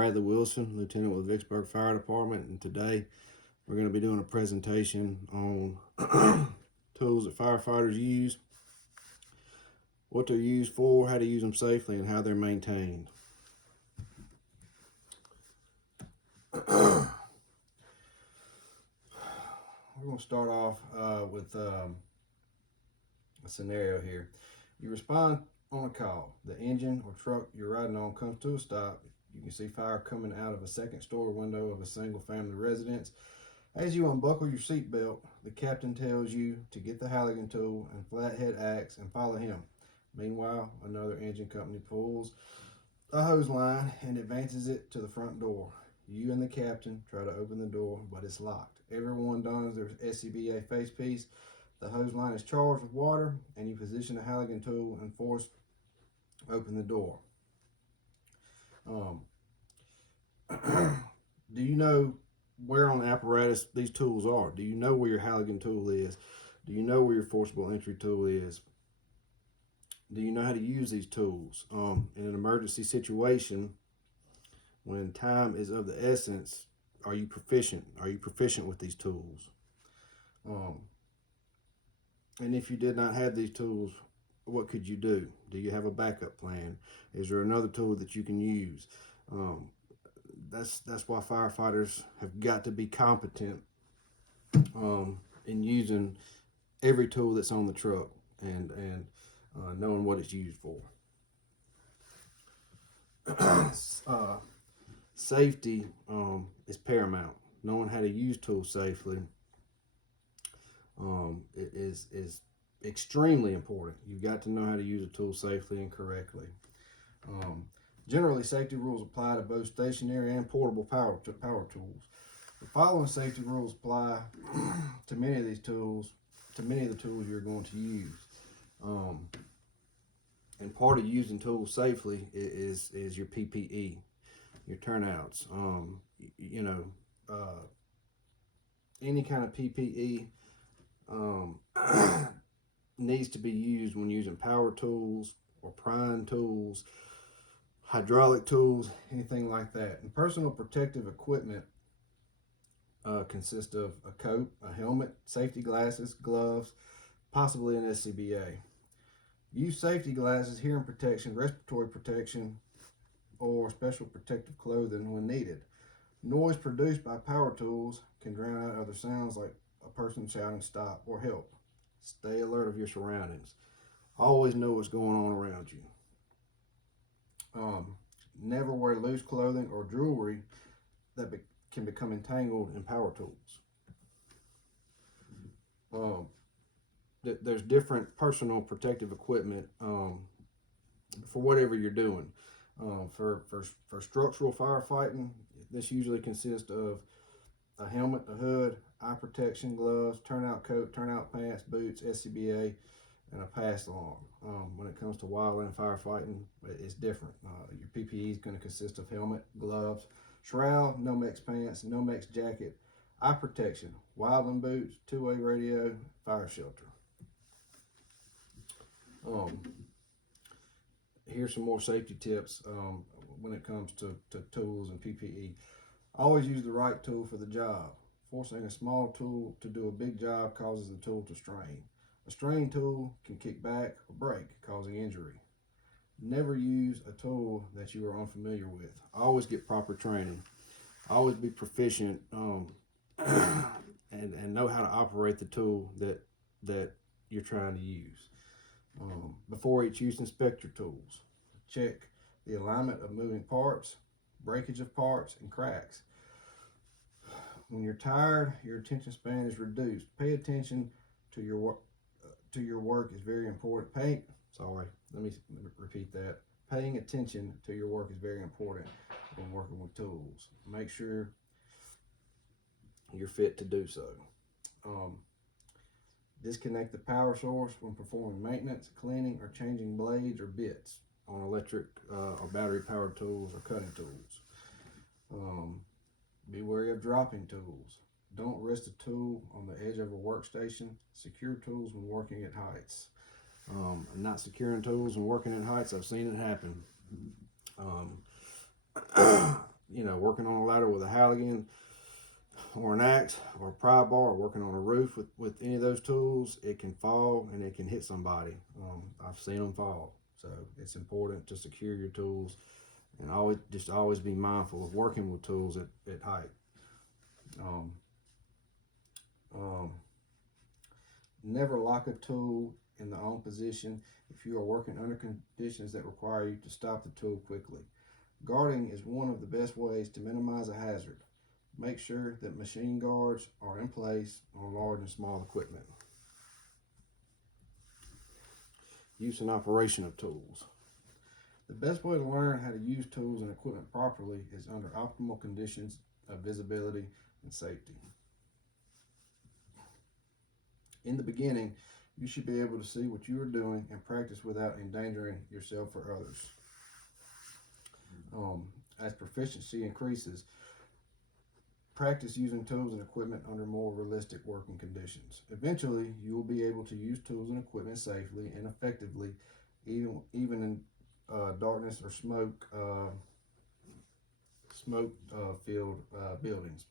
Bradley Wilson, Lieutenant with Vicksburg Fire Department, and today we're going to be doing a presentation on tools that firefighters use, what they're used for, how to use them safely, and how they're maintained. We're going to start off with a scenario here. You respond on a call. The engine or truck you're riding on comes to a stop. You can see fire coming out of a second-story window of a single-family residence. As you unbuckle your seatbelt, the captain tells you to get the Halligan tool and flathead axe and follow him. Meanwhile, another engine company pulls a hose line and advances it to the front door. You and the captain try to open the door, but it's locked. Everyone dons their SCBA face piece. The hose line is charged with water, and you position the Halligan tool and force open the door. Do you know where on the apparatus these tools are? Do you know where your Halligan tool is? Do you know where your forcible entry tool is? Do you know how to use these tools? In an emergency situation, when time is of the essence, are you proficient? Are you proficient with these tools? And if you did not have these tools, what could you do? Do you have a backup plan? Is there another tool that you can use? That's why firefighters have got to be competent in using every tool that's on the truck and knowing what it's used for. Safety is paramount. Knowing how to use tools safely is extremely important. You've got to know how to use a tool safely and correctly. Generally, safety rules apply to both stationary and portable power tools. The following safety rules apply to many of these tools, to many of the tools you're going to use. And part of using tools safely is your PPE, your turnouts. Any kind of PPE needs to be used when using power tools or prying tools, hydraulic tools, anything like that. And personal protective equipment consists of a coat, a helmet, safety glasses, gloves, possibly an SCBA. Use safety glasses, hearing protection, respiratory protection, or special protective clothing when needed. Noise produced by power tools can drown out other sounds like a person shouting stop or help. Stay alert of your surroundings. Always know what's going on around you. Never wear loose clothing or jewelry that can become entangled in power tools. There's different personal protective equipment for whatever you're doing. For structural firefighting, this usually consists of a helmet, a hood, eye protection, gloves, turnout coat, turnout pants, boots, SCBA, and a pass alarm. When it comes to wildland firefighting, it's different. Your PPE is going to consist of helmet, gloves, shroud, Nomex pants, Nomex jacket, eye protection, wildland boots, two-way radio, fire shelter. Here's some more safety tips when it comes to tools and PPE. Always use the right tool for the job. Forcing a small tool to do a big job causes the tool to strain. A strained tool can kick back or break, causing injury. Never use a tool that you are unfamiliar with. Always get proper training. Always be proficient and know how to operate the tool that you're trying to use. Before each use, inspect your tools. Check the alignment of moving parts, breakage of parts, and cracks. When you're tired, your attention span is reduced. Pay attention to your work. Your work is very important. Let me repeat that. Paying attention to your work is very important when working with tools. Make sure you're fit to do so. Disconnect the power source when performing maintenance, cleaning, or changing blades or bits on electric or battery powered tools or cutting tools. Be wary of dropping tools. Don't rest a tool on the edge of a workstation. Secure tools when working at heights. Not securing tools and working at heights, I've seen it happen. working on a ladder with a Halligan or an axe or a pry bar, or working on a roof with any of those tools, it can fall and it can hit somebody. I've seen them fall. So it's important to secure your tools and always be mindful of working with tools at height. Um, um, Never lock a tool in the on position if you are working under conditions that require you to stop the tool quickly. Guarding is one of the best ways to minimize a hazard. Make sure that machine guards are in place on large and small equipment. Use and operation of tools. The best way to learn how to use tools and equipment properly is under optimal conditions of visibility and safety. In the beginning, you should be able to see what you are doing and practice without endangering yourself or others. As proficiency increases, practice using tools and equipment under more realistic working conditions. Eventually, you will be able to use tools and equipment safely and effectively, even in darkness or smoke-filled buildings.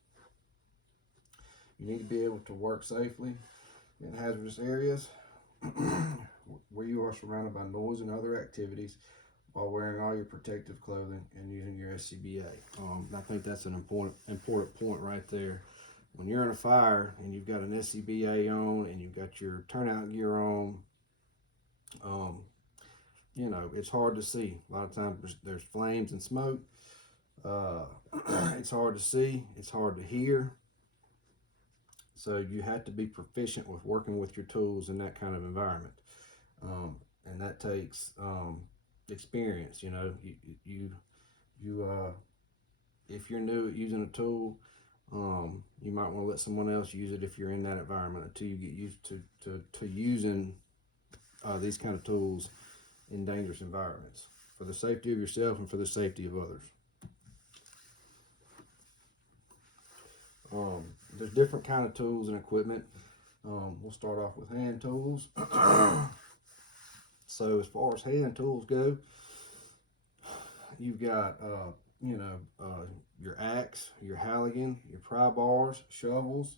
You need to be able to work safely in hazardous areas where you are surrounded by noise and other activities while wearing all your protective clothing and using your SCBA. I think that's an important point right there. When you're in a fire and you've got an SCBA on and you've got your turnout gear on, it's hard to see. A lot of times there's flames and smoke. It's hard to see. It's hard to hear. So you have to be proficient with working with your tools in that kind of environment, and that takes experience. If you're new at using a tool, you might want to let someone else use it if you're in that environment until you get used to using these kind of tools in dangerous environments for the safety of yourself and for the safety of others. There's different kind of tools and equipment. We'll start off with hand tools. So as far as hand tools go, you've got your axe, your Halligan, your pry bars, shovels,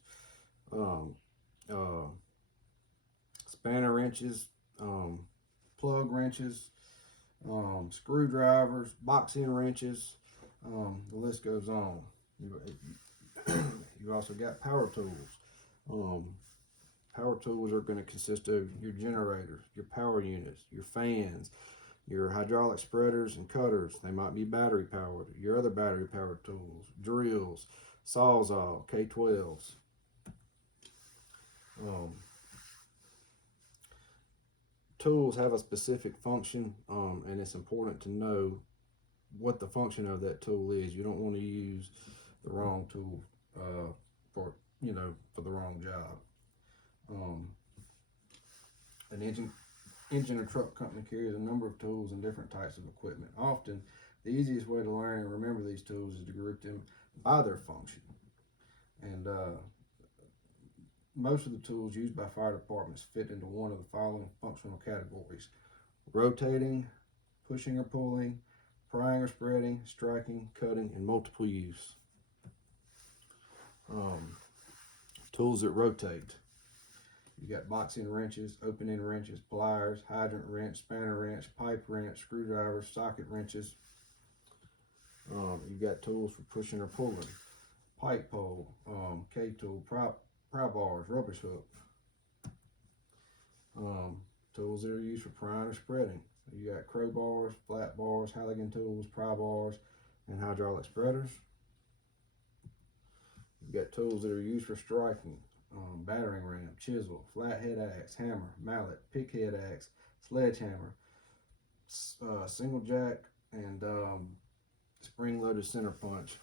spanner wrenches, plug wrenches, screwdrivers, box end wrenches. The list goes on. You've also got power tools. Power tools are going to consist of your generators, your power units, your fans, your hydraulic spreaders and cutters. They might be battery powered. Your other battery powered tools, drills, sawzall, K12s. Tools have a specific function, and it's important to know what the function of that tool is. You don't want to use the wrong tool for the wrong job. An engine or truck company carries a number of tools and different types of equipment. Often, the easiest way to learn and remember these tools is to group them by their function. And most of the tools used by fire departments fit into one of the following functional categories: rotating, pushing or pulling, prying or spreading, striking, cutting, and multiple use. Tools that rotate. You got box end wrenches, open end wrenches, pliers, hydrant wrench, spanner wrench, pipe wrench, screwdrivers, socket wrenches. You've got tools for pushing or pulling: pipe pole, K-tool, pry bars, rubbish hook. Tools that are used for prying or spreading. You got crowbars, flat bars, Halligan tools, pry bars, and hydraulic spreaders. You've got tools that are used for striking: battering ram, chisel, flathead axe, hammer, mallet, pickhead axe, sledgehammer, single jack, and spring-loaded center punch.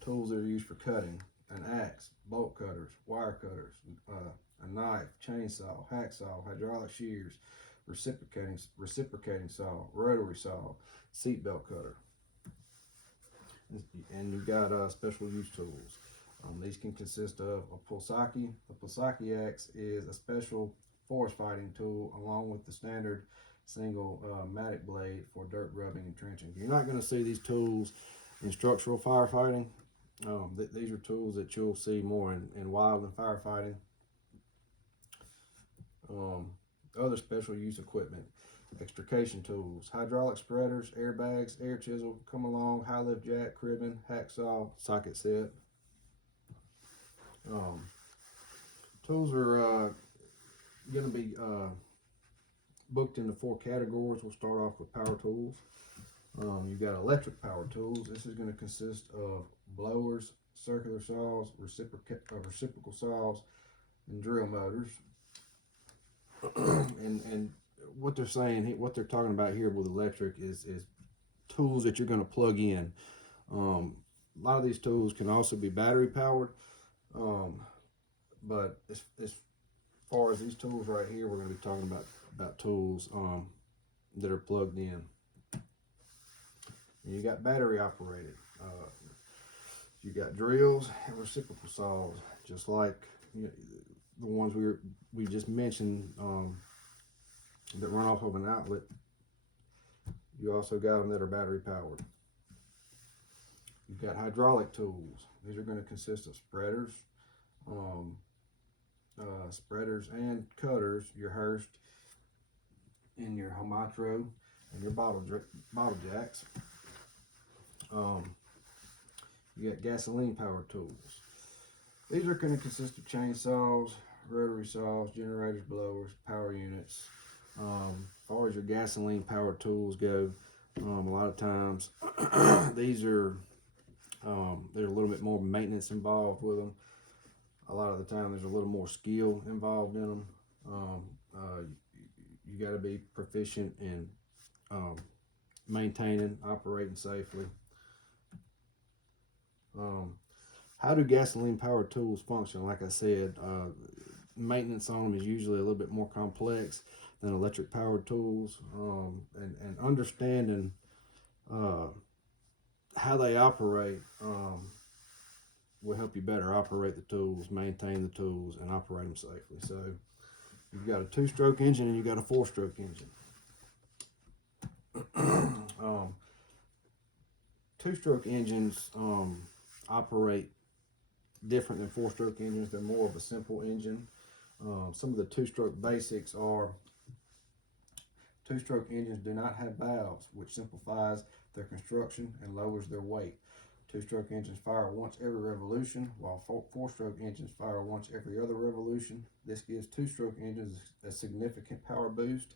Tools that are used for cutting: an axe, bolt cutters, wire cutters, a knife, chainsaw, hacksaw, hydraulic shears, reciprocating saw, rotary saw, seatbelt cutter. And you've got special use tools. These can consist of a pulsaki. The pulsaki axe is a special forest fighting tool along with the standard single matic blade for dirt rubbing and trenching. You're not going to see these tools in structural firefighting. These are tools that you'll see more in wild and firefighting. Other special use equipment, extrication tools, hydraulic spreaders, airbags, air chisel, come along, high lift jack, cribbing, hacksaw, socket set. Tools are going to be booked into 4 categories. We'll start off with power tools. You've got electric power tools. This is going to consist of blowers, circular saws, reciprocal saws, and drill motors. and what they're saying, what they're talking about here with electric is tools that you're going to plug in. A lot of these tools can also be battery powered, but as far as these tools right here, we're going to be talking about tools that are plugged in. And you got battery operated. You got drills and reciprocal saws, just like the ones we just mentioned that run off of an outlet. You also got them that are battery powered. You've got hydraulic tools. These are going to consist of spreaders, spreaders and cutters, your Hurst and your Homatro and your bottle jacks. You got gasoline powered tools. These are going to consist of chainsaws, rotary saws, generators, blowers, power units. As far as your gasoline powered tools go, a lot of times these are there's a little bit more maintenance involved with them. A lot of the time there's a little more skill involved in them. You got to be proficient in maintaining, operating safely. How do gasoline powered tools function? Like I said, maintenance on them is usually a little bit more complex than electric powered tools, and understanding how they operate will help you better operate the tools, maintain the tools, and operate them safely. So you've got a 2-stroke engine and you've got a 4-stroke engine. 2-stroke engines operate different than 4-stroke engines. They're more of a simple engine. Some of the 2-stroke basics are 2-stroke engines do not have valves, which simplifies their construction and lowers their weight. 2-stroke engines fire once every revolution, while 4-stroke engines fire once every other revolution. This gives 2-stroke engines a significant power boost.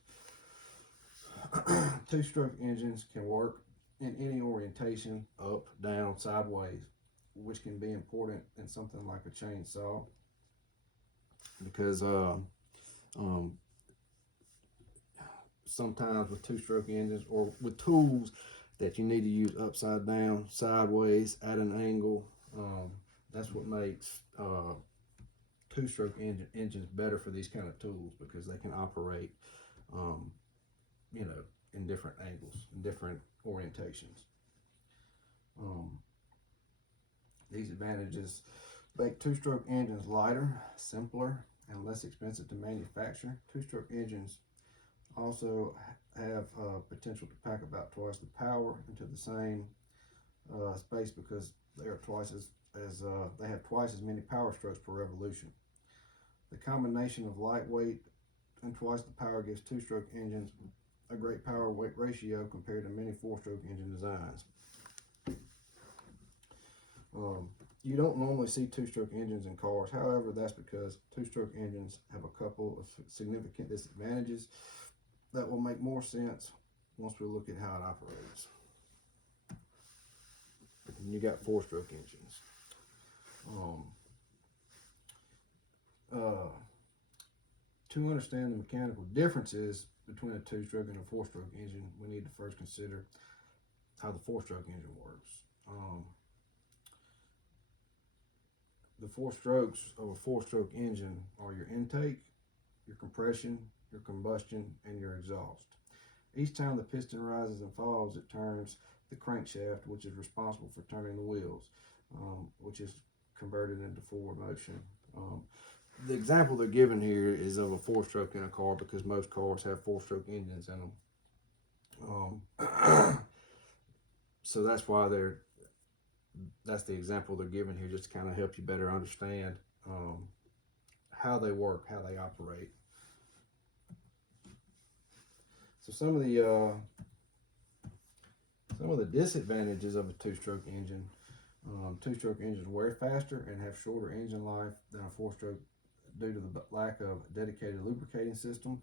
2-stroke engines can work in any orientation, up, down, sideways, which can be important in something like a chainsaw, because sometimes with 2-stroke engines or with tools that you need to use upside down, sideways, at an angle, that's what makes 2-stroke engines better for these kind of tools, because they can operate in different angles, in different orientations. These advantages make 2-stroke engines lighter, simpler, and less expensive to manufacture. 2-stroke engines also have potential to pack about twice the power into the same space, because they are they have twice as many power strokes per revolution. The combination of lightweight and twice the power gives 2-stroke engines a great power weight ratio compared to many 4-stroke engine designs. You don't normally see 2-stroke engines in cars. However, that's because 2-stroke engines have a couple of significant disadvantages that will make more sense once we look at how it operates. And you got 4-stroke engines. To understand the mechanical differences between a 2-stroke and a 4-stroke engine, we need to first consider how the 4-stroke engine works. The 4 strokes of a 4-stroke engine are your intake, your compression, your combustion, and your exhaust. Each time the piston rises and falls, it turns the crankshaft, which is responsible for turning the wheels, which is converted into forward motion. the example they're given here is of a four-stroke in a car because most cars have four-stroke engines in them. So that's why that's the example they're given here, just to kind of help you better understand how they work, how they operate. So some of the disadvantages of a two-stroke engine. Two-stroke engines wear faster and have shorter engine life than a four-stroke due to the lack of a dedicated lubricating system.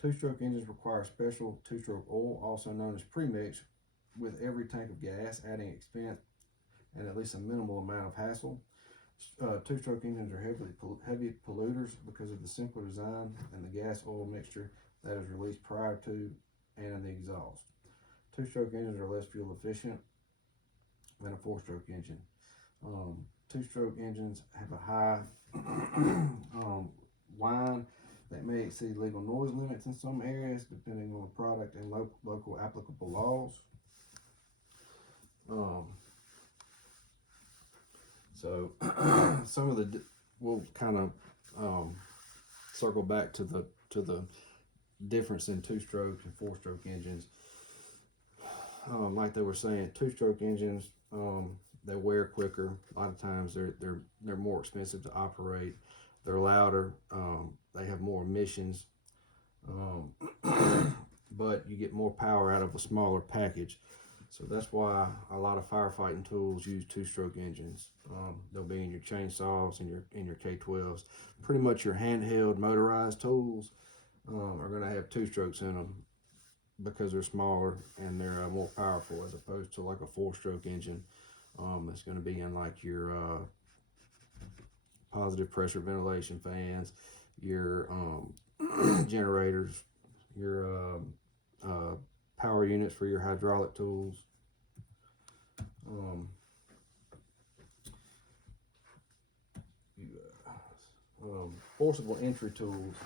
Two-stroke engines require special two-stroke oil, also known as premix, with every tank of gas, adding expense and at least a minimal amount of hassle. Two-stroke engines are heavy polluters because of the simpler design and the gas oil mixture that is released prior to and in the exhaust. Two-stroke engines are less fuel efficient than a four-stroke engine. Two-stroke engines have a high whine that may exceed legal noise limits in some areas, depending on the product and local applicable laws. So some of we'll kind of circle back to the difference in two-stroke and four-stroke engines. Like they were saying, two-stroke engines they wear quicker. A lot of times they're more expensive to operate. They're louder. They have more emissions, but you get more power out of a smaller package. So that's why a lot of firefighting tools use two-stroke engines. They'll be in your chainsaws and your K12s. Pretty much your handheld motorized tools are going to have two strokes in them because they're smaller and they're more powerful, as opposed to like a four-stroke engine that's going to be in like your positive pressure ventilation fans, your generators, your power units for your hydraulic tools. Forcible entry tools.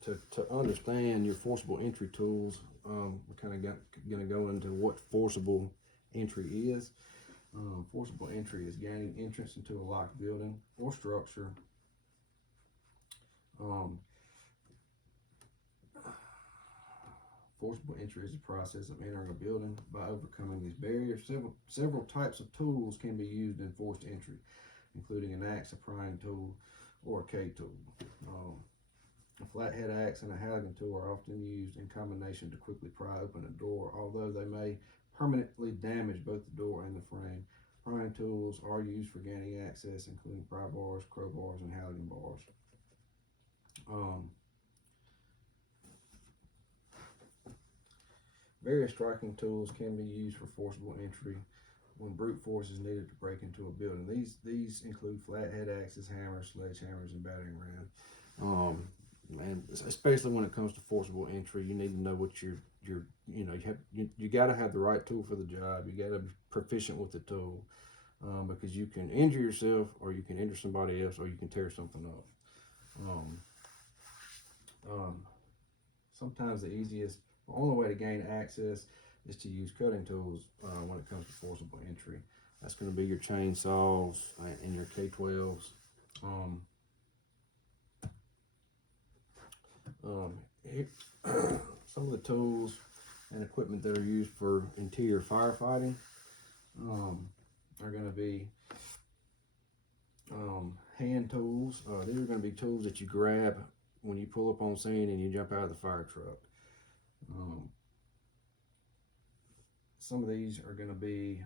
To understand your forcible entry tools, we're kind of going to go into what forcible entry is. Forcible entry is gaining entrance into a locked building or structure. Forcible entry is the process of entering a building by overcoming these barriers. Several types of tools can be used in forced entry, including an axe, a prying tool, or a K tool. A flathead axe and a Halligan tool are often used in combination to quickly pry open a door, although they may permanently damage both the door and the frame. Prying tools are used for gaining access, including pry bars, crowbars, and Halligan bars. Various striking tools can be used for forcible entry when brute force is needed to break into a building. These include flathead axes, hammers, sledgehammers, and battering rams. And especially when it comes to forcible entry, you need to know what you got to have the right tool for the job. You got to be proficient with the tool because you can injure yourself, or you can injure somebody else, or you can tear something up. Sometimes the only way to gain access is to use cutting tools when it comes to forcible entry. That's going to be your chainsaws and your K12s. Some of the tools and equipment that are used for interior firefighting are going to be hand tools. These are going to be tools that you grab when you pull up on scene and you jump out of the fire truck. Some of these are going to be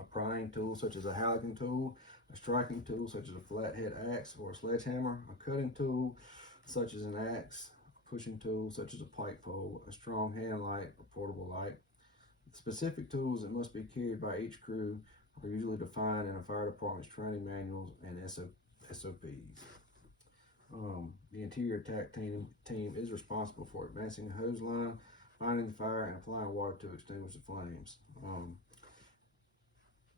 a prying tool, such as a Halligan tool, a striking tool, such as a flathead axe or a sledgehammer, a cutting tool, such as an axe, a pushing tool, such as a pike pole, a strong hand light or portable light. The specific tools that must be carried by each crew are usually defined in a fire department's training manuals and SOPs. The interior attack team is responsible for advancing a hose line, finding the fire, and applying water to extinguish the flames.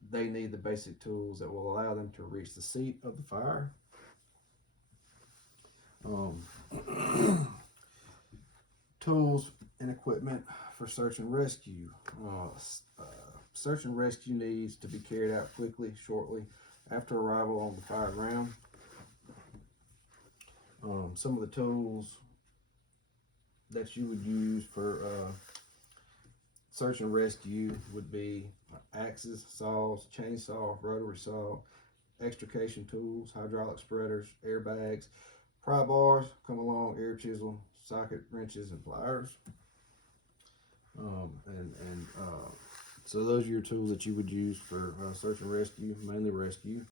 They need the basic tools that will allow them to reach the seat of the fire. Tools and equipment for search and rescue. search and rescue needs to be carried out quickly, shortly after arrival on the fire ground. Some of the tools that you would use for search and rescue would be axes, saws, chainsaw, rotary saw, extrication tools, hydraulic spreaders, airbags, pry bars come along, air chisel, socket wrenches, and pliers. So those are your tools that you would use for search and rescue, mainly rescue.